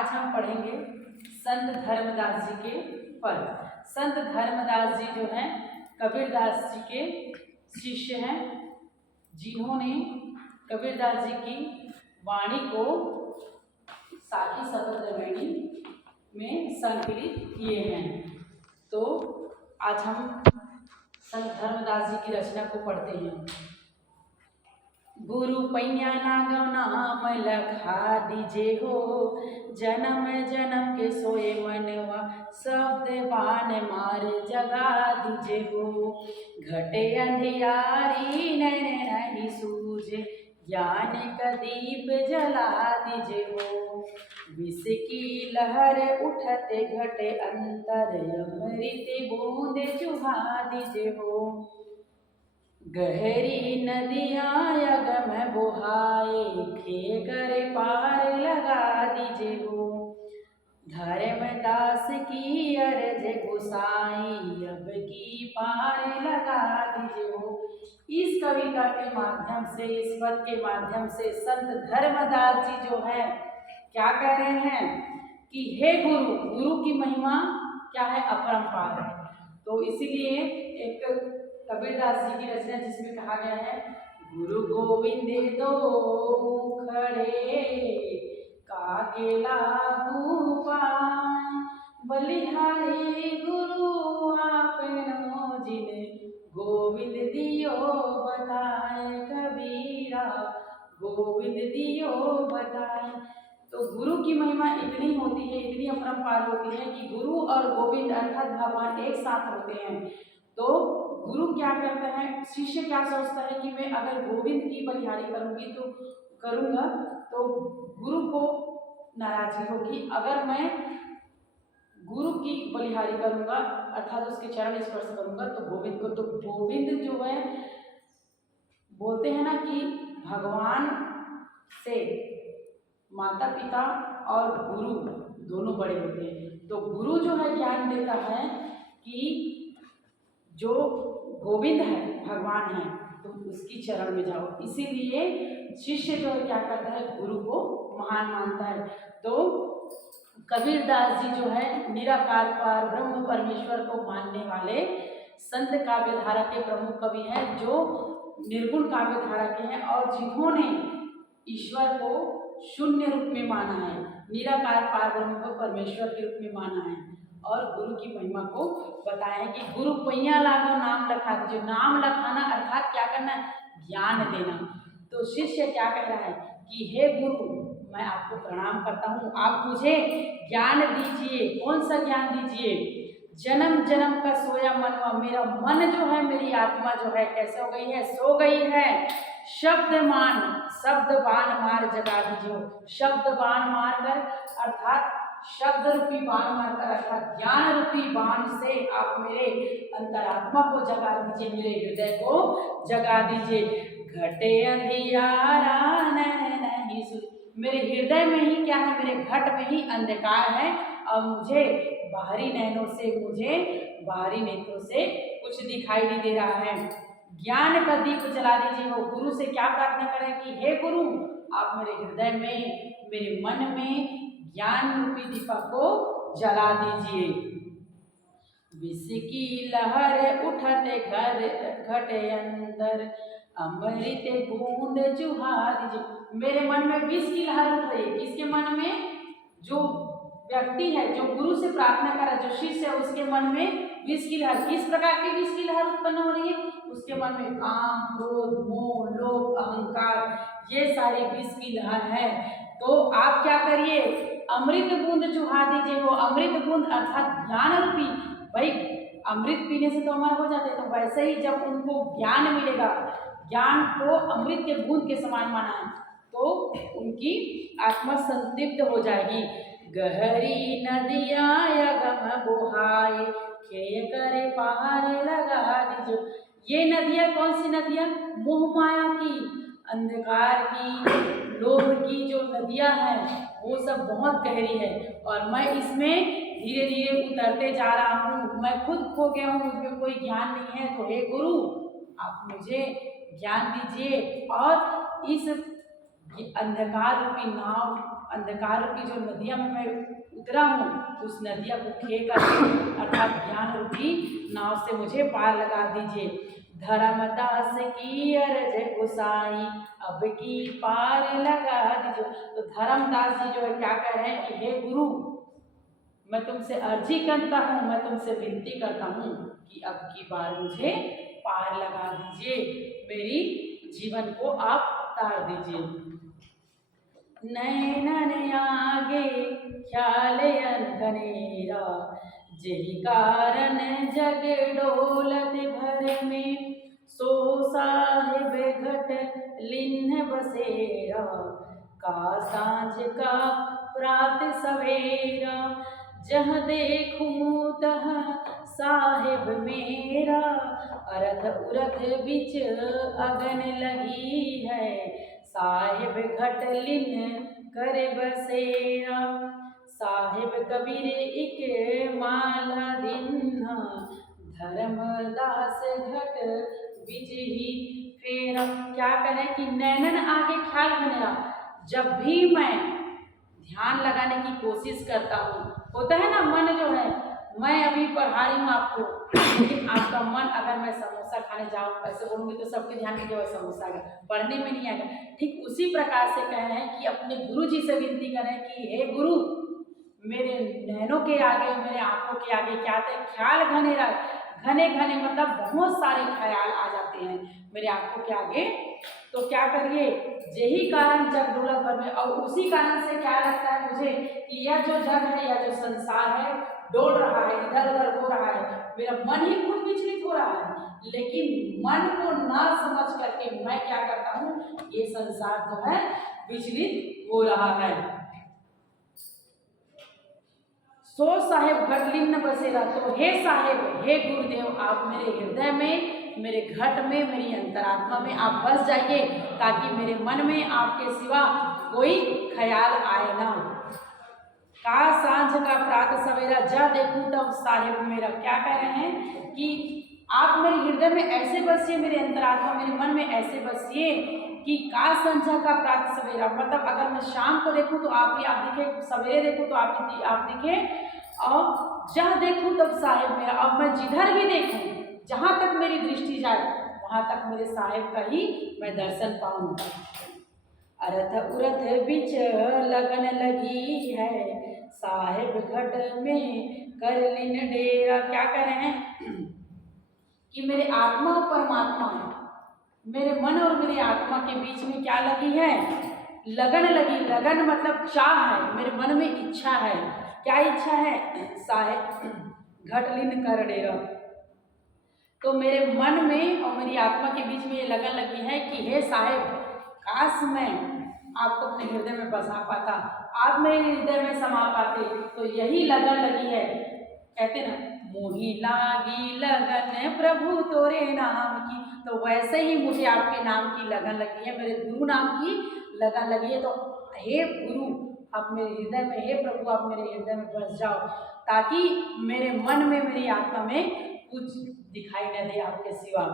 आज हम पढ़ेंगे संत धर्मदास जी के पद। संत धर्मदास जी जो हैं कबीरदास जी के शिष्य हैं, जिन्होंने कबीरदास जी की वाणी को साखी शपथ त्रिवेणी में संकलित किए हैं। तो आज हम संत धर्मदास जी की रचना को पढ़ते हैं। गुरु पैया नागम नाम लखा दीजे हो, जन्म जन्म के सोए मनवा शब्द बाण मार जगा दीजे हो। घटे अंधियारी नैन नहीं सूझे, ज्ञान का दीप जला दीजे हो। विष की लहर उठते घटे अंतर, अमृत बूंद चुहा दीजे हो। गहरी नदियाँ अगम बुहाए, खे कर पार लगा दीजे हो। धर्मदास की अर्ज गुसाई, अब की पार लगा दीजे हो। इस कविता के माध्यम से, इस पद के माध्यम से संत धर्मदास जी जो है क्या कह रहे हैं कि हे गुरु, गुरु की महिमा क्या है, अपरंपार है। तो इसीलिए एक कबीरदास जी की रचना जिसमें कहा गया है, गुरु गोविंद दो खड़े काके लागू पाए, बलिहारी गुरु आपनो जिने गोविंद दियो बताए, कबीरा गोविंद दियो बताए। तो गुरु की महिमा इतनी होती है, इतनी अपरंपार होती है कि गुरु और गोविंद अर्थात भगवान एक साथ होते हैं। तो गुरु क्या करते हैं, शिष्य क्या सोचता है कि मैं अगर गोविंद की बलिहारी करूंगा तो गुरु को नाराजगी होगी। अगर मैं गुरु की बलिहारी करूंगा अर्थात उसके चरण स्पर्श करूंगा तो गोविंद को, तो गोविंद जो है बोलते हैं ना कि भगवान से माता पिता और गुरु दोनों बड़े होते हैं। तो गुरु जो है ज्ञान देता है कि जो गोविंद है, भगवान है, तो उसकी चरण में जाओ। इसीलिए शिष्य जो है क्या करता है, गुरु को महान मानता है। तो कबीरदास जी जो है निराकार पार ब्रह्म परमेश्वर को मानने वाले संत काव्यधारा के प्रमुख कवि हैं, जो निर्गुण काव्यधारा के हैं और जिन्होंने ईश्वर को शून्य रूप में माना है, निराकार पार ब्रह्म को परमेश्वर के रूप में माना है और गुरु की महिमा को बताया है कि गुरु पैया लागो नाम लखा दीजिए। नाम लखाना अर्थात क्या करना, ज्ञान देना। तो शिष्य क्या कह रहा है कि हे गुरु, मैं आपको प्रणाम करता हूँ, आप मुझे ज्ञान दीजिए। कौन सा ज्ञान दीजिए? जन्म जन्म का सोया मनवा, मेरा मन जो है, मेरी आत्मा जो है कैसे हो गई है, सो गई है। शब्द बाण मार जगा दीजिए। शब्द बाण मार कर अर्थात शब्द रूपी बाण मारकर अर्थात ज्ञान रूपी बाण से आप मेरे अंतरात्मा को जगा दीजिए, मेरे हृदय को जगा दीजिए। घटे अंधियारा नहीं सूझे, मेरे हृदय में ही क्या है, मेरे घट में ही अंधकार है और मुझे बाहरी नैनों से, मुझे बाहरी नेत्रों से कुछ दिखाई नहीं दे रहा है। ज्ञान का दीप जला दीजिए। वो गुरु से क्या प्रार्थना करें कि हे गुरु, आप मेरे हृदय में, मेरे मन में ज्ञान रूपी दीपक को जला दीजिए। विष की लहर उठते घटे अंतर, अमृत बूंद चुहा दीजिए। मेरे मन में विष की लहर उठ रही है। किसके मन में? जो व्यक्ति है, जो गुरु से प्रार्थना कर रहा है, जो शिष्य है, उसके मन में विष की लहर। किस प्रकार की विष की लहर उत्पन्न हो रही है? उसके मन में काम, क्रोध, मोह, लोभ, अहंकार, ये सारी विष की लहर है। तो आप क्या करिए, अमृत बूंद चुहा दीजिए। वो अमृत बूंद अर्थात ज्ञान रूपी, भाई अमृत पीने से तो अमर हो जाते, तो वैसे ही जब उनको ज्ञान मिलेगा, ज्ञान को अमृत के बूंद के समान माना है, तो उनकी आत्मा संतृप्त हो जाएगी। गहरी नदियाँ अगम बुहाए, खे करे पार लगा दीजिए। ये नदियाँ कौन सी नदियाँ? मोह माया की, अंधकार की, लोभ की जो नदियाँ हैं वो सब बहुत गहरी है और मैं इसमें धीरे धीरे उतरते जा रहा हूँ। मैं खुद खो गया हूँ, मुझमें कोई ज्ञान नहीं है। तो हे गुरु, आप मुझे ज्ञान दीजिए और इस अंधकार रूपी नाव अंधकार की जो नदियाँ में मैं उतरा हूँ, उस नदिया को खे करके अर्थात ज्ञान रूपी नाव से मुझे पार लगा दीजिए। धर्मदास की अरज गोसाई अब की पार लगा दीजिए। तो धर्मदास जी जो है क्या कह रहे हैं कि हे गुरु, मैं तुमसे अर्जी करता हूँ, मैं तुमसे विनती करता हूँ कि अब की बार मुझे पार लगा दीजिए, मेरी जीवन को आप तार दीजिए। नैनन आगे ख्याल घनेरा, जेहि कारण जग डोलत भर में, सो साहिब घट लिन्न बसेरा, का सांझ का प्रात सवेरा, जहाँ देखूं तहाँ साहिब मेरा, अरथ उरथ बिच अगन लगी है, साहिब घट लिन कर बसेरा, साहिब कबीर एक माला दिन्हा, धर्मदास घट बिच ही फेरा। क्या करें कि नैनन आगे ख्याल घनेरा, जब भी मैं ध्यान लगाने की कोशिश करता हूँ, होता है ना मन जो है, मैं अभी पढ़ा रही हूँ आपको, लेकिन आपका मन अगर मैं समोसा खाने जाऊँ ऐसे बोलूँगी तो सबके ध्यान में केवल समोसा आएगा, पढ़ने में नहीं आएगा। ठीक उसी प्रकार से कह रहे हैं कि अपने गुरु जी से विनती करें कि हे गुरु, मेरे नैनों के आगे, मेरे आँखों के आगे क्या थे, ख्याल घनेरा, घने घने मतलब बहुत सारे ख्याल आ जाते हैं मेरे आँखों के आगे। तो क्या करिए, यही कारण जग डोलत भर में, और उसी कारण से क्या लगता है मुझे कि यह जो जग है, यह जो संसार है, डोल रहा है, इधर उधर हो रहा है, मेरा मन ही खुद विचलित हो रहा है। लेकिन मन को ना समझ करके मैं क्या करता हूँ, ये संसार जो है विचलित हो रहा है। सो साहेब घट लिन्न बसेरा, तो हे साहेब, हे गुरुदेव, आप मेरे हृदय में, मेरे घट में, मेरी अंतरात्मा में आप बस जाइए, ताकि मेरे मन में आपके सिवा कोई ख्याल आए ना। का सांझ का प्रात सवेरा, जा देखूं तब साहिब मेरा। क्या कह रहे हैं कि आप मेरे हृदय में ऐसे बसिए, मेरे अंतरात्मा, मेरे मन में ऐसे बसिए कि का संझा का प्रात सवेरा, मतलब अगर मैं शाम को देखूं तो आप ही आप दिखे, सवेरे देखूं तो आप दिखे, और जहाँ देखूं तब साहिब मेरा। अब मैं जिधर भी देखूं, जहाँ तक मेरी दृष्टि जाए, वहाँ तक मेरे साहिब का ही मैं दर्शन पाऊँ। अरथ उरथ बिच लगन लगी है, साहिब घट में कर लिन डेरा। क्या कह रहे हैं कि मेरे आत्मा और परमात्मा, मेरे मन और मेरी आत्मा के बीच में क्या लगी है, लगन लगी। लगन मतलब चाह है, मेरे मन में इच्छा है। क्या इच्छा है, साहिब घट लिन कर डेरा। तो मेरे मन में और मेरी आत्मा के बीच में ये लगन लगी है कि हे साहिब, काश मैं आपको अपने हृदय में बसा पाता, आप मेरे हृदय में समा पाते। तो यही लगन लगी है। कहते ना, मोही लागी लगन प्रभु तोरे नाम की, तो वैसे ही मुझे आपके नाम की लगन लगी है, मेरे गुरु नाम की लगन लगी है। तो हे गुरु, आप मेरे हृदय में, हे प्रभु, आप मेरे हृदय में बस जाओ, ताकि मेरे मन में, मेरी आत्मा में कुछ दिखाई न दे आपके सिवा।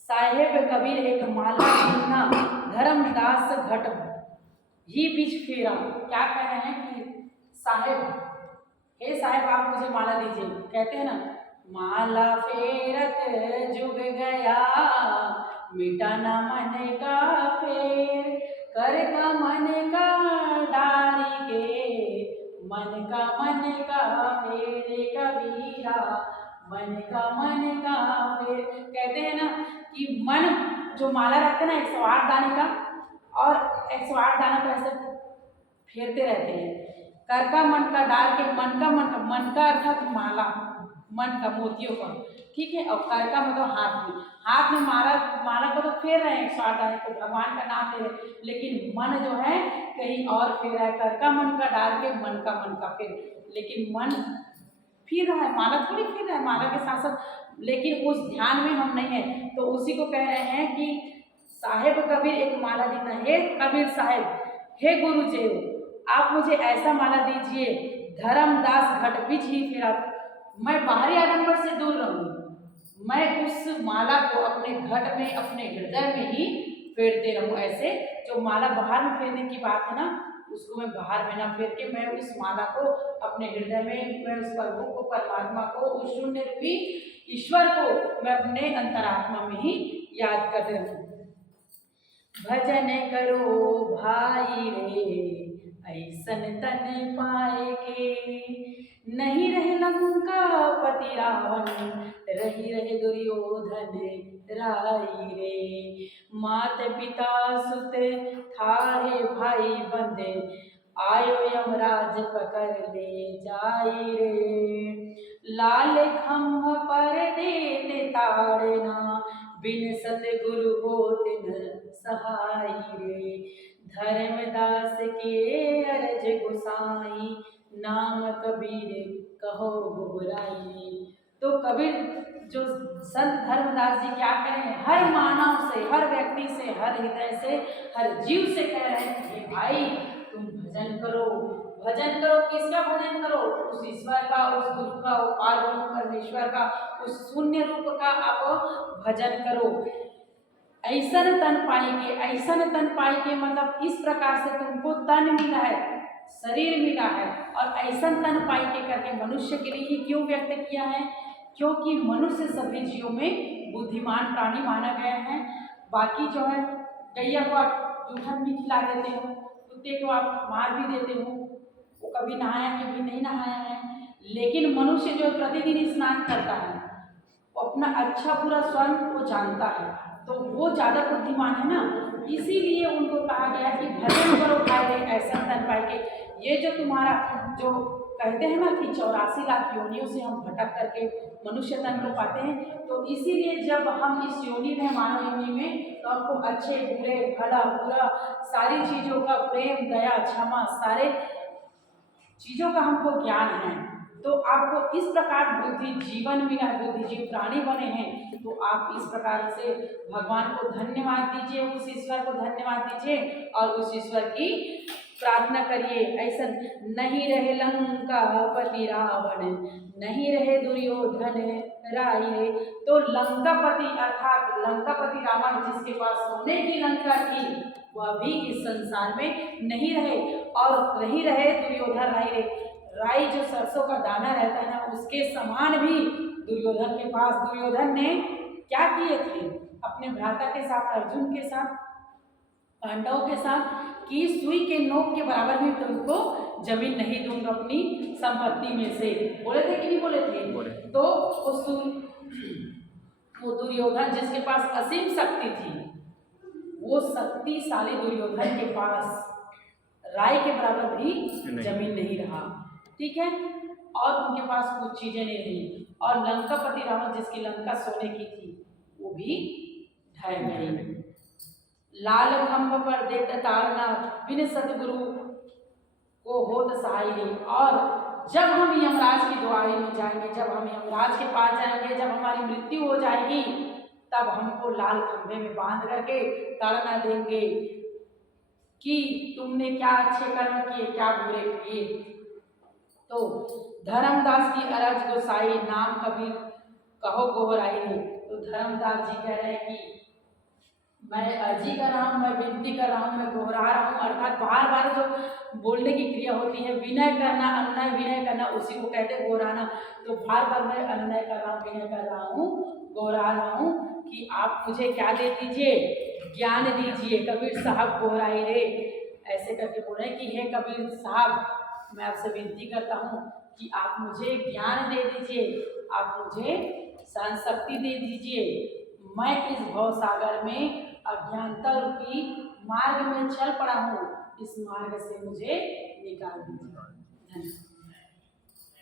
साहेब कबीर एक माला दिन्हा, धर्मदास घट ही बीच फेरा। क्या कह रहे हैं कि साहेब, हे साहेब, आप मुझे माला दीजिए। कहते हैं ना, माला फेरत जुग गया, मिटा ना मन का फेर, कर का मन का डारी के, मन का फेरे कबीरा, मन का फेर। कहते हैं ना कि मन जो माला रखते हैं ना 108 दाने का, और 108 दाने को ऐसे फेरते रहते हैं। कर का मन का डाल के, मन का अर्थात माला, मन का, मोतियों का, ठीक है। और कर का मतलब हाथ में माला को तो फेर रहे हैं 108 दाने को, भगवान का नाम ले रहे, लेकिन मन जो है कहीं और फेर रहा है। कर का मन का डाल के मन का फेर, लेकिन मन फिर रहा है, माला थोड़ी फिर रहा है, माला के साथ साथ, लेकिन उस ध्यान में हम नहीं है। तो उसी को कह रहे हैं कि साहेब कबीर एक माला देना। हे कबीर साहेब, हे गुरु जी, आप मुझे ऐसा माला दीजिए, धर्मदास घट बीच ही फेरा, मैं बाहरी आडंबर से दूर रहूं, मैं उस माला को अपने घट में, अपने हृदय में ही फेरते रहूं। ऐसे जो माला बाहर में फेरने की बात है ना, उसको मैं बाहर में ना फेर के मैं उस माला को अपने हृदय में, मैं उस प्रभु को, परमात्मा को, उस शून्य रूपी ईश्वर को मैं अपने अंतरात्मा में ही याद करते रहूं। भजन करो भाई रे ऐसन तन पाए के, नहीं रहे लंका पति रावण, रही रहे दुर्योधन राई रे। मात पिता सुत थारे भाई बंदे, आयो यमराज पकड़ ले जाई रे। लाल खम्भ पर देते ताड़ना, बिन सतगुरु होत न सहाय रे। धर्मदास के अरज गोसाई, नाम कबीर कहो गोहराई। तो कबीर जो संत धर्मदास जी क्या करें, हर मानव से, हर व्यक्ति से, हर हृदय से, हर जीव से कह रहे हैं कि भाई तुम भजन करो। भजन करो, किसका भजन करो? उस ईश्वर का, उस गुरु का, उस पारब्रह्म परमेश्वर का, उस शून्य रूप का आप भजन करो। ऐसन तन पाएंगे, ऐसन तन पाएंगे मतलब इस प्रकार से तुमको तन मिला है, शरीर मिला है, और ऐसन तन पाएंगे करके मनुष्य के लिए ही क्यों व्यक्त किया है? क्योंकि मनुष्य सभी जीवों में बुद्धिमान प्राणी माना गया है। बाकी जो है, गैया को आप जूठन भी खिला देते हो, कुत्ते को आप मार भी देते हो, वो कभी नहाया कभी नहीं नहाया है, लेकिन मनुष्य जो प्रतिदिन स्नान करता है वो अपना अच्छा बुरा स्वयं वो जानता है, तो वो ज़्यादा बुद्धिमान है ना। इसीलिए उनको कहा गया कि भजन करो भाई ऐसा तन पाए के। ये जो तुम्हारा जो कहते हैं ना कि 84 लाख योनियों से हम भटक करके मनुष्य तन को पाते हैं, तो इसीलिए जब हम इस योनि में, मानव योनि में, तो हमको अच्छे बुरे, भला बुरा, सारी चीज़ों का प्रेम, दया, क्षमा, सारे चीज़ों का हमको ज्ञान है। तो आपको इस प्रकार बुद्धि जीवन मिला, बुद्धिजीव प्राणी बने हैं, तो आप इस प्रकार से भगवान को धन्यवाद दीजिए, उस ईश्वर को धन्यवाद दीजिए और उस ईश्वर की प्रार्थना करिए। ऐसा नहीं रहे लंका पति रावण, नहीं रहे दुर्योधन राय। तो लंकापति अर्थात लंकापति रावण, जिसके पास सोने की लंका थी, वह भी इस संसार में नहीं रहे, और नहीं रहे दुर्योधन राय। राई जो सरसों का दाना रहता है ना, उसके समान भी दुर्योधन के पास, दुर्योधन ने क्या किए थे अपने भ्राता के साथ, अर्जुन के साथ, पांडवों के साथ, कि सुई के नोक के बराबर भी तुमको जमीन नहीं दूंगा अपनी संपत्ति में से। बोले थे कि नहीं बोले थे? तो वो दुर्योधन जिसके पास असीम शक्ति थी, वो शक्तिशाली दुर्योधन के पास राय के बराबर भी जमीन नहीं रहा, ठीक है, और उनके पास कुछ चीजें नहीं रही। और लंकापति रावण जिसकी लंका सोने की थी, वो भी ढह गई। लाल खंभ पर देत ताड़ना, बिन सतगुरु को होत सहाय रे। और जब हम यमराज की दुआरी में जाएंगे, जब हम यमराज के पास जाएंगे, जब हमारी मृत्यु हो जाएगी, तब हमको लाल खंभे में बांध करके ताड़ना देंगे कि तुमने क्या अच्छे कर्म किए, क्या बुरे किए। तो धर्मदास की अरज गोसाई, नाम कबीर कहो गोहराई रे। तो धर्मदास जी कह रहे हैं कि मैं अर्जी कर रहा हूँ, मैं विनती कर रहा हूँ, मैं दोहरा रहा हूँ, अर्थात बार बार जो बोलने की क्रिया होती है, विनय करना, अनुनय विनय करना, उसी को कहते हैं गोहराना। तो बार बार मैं अनुनय कर रहा हूँ, विनय कर रहा हूँ, गोहरा रहा हूँ कि आप मुझे क्या दे दीजिए, ज्ञान दीजिए। कबीर साहब गोहराई रे, ऐसे करके बोल रहे हैं कि हे कबीर साहब, मैं आपसे विनती करता हूँ कि आप मुझे ज्ञान दे दीजिए, आप मुझे सहन शक्ति दे दीजिए। मैं इस भव सागर में अज्ञानता रूपी मार्ग में चल पड़ा हूँ, इस मार्ग से मुझे निकाल दीजिए। धन्यवाद।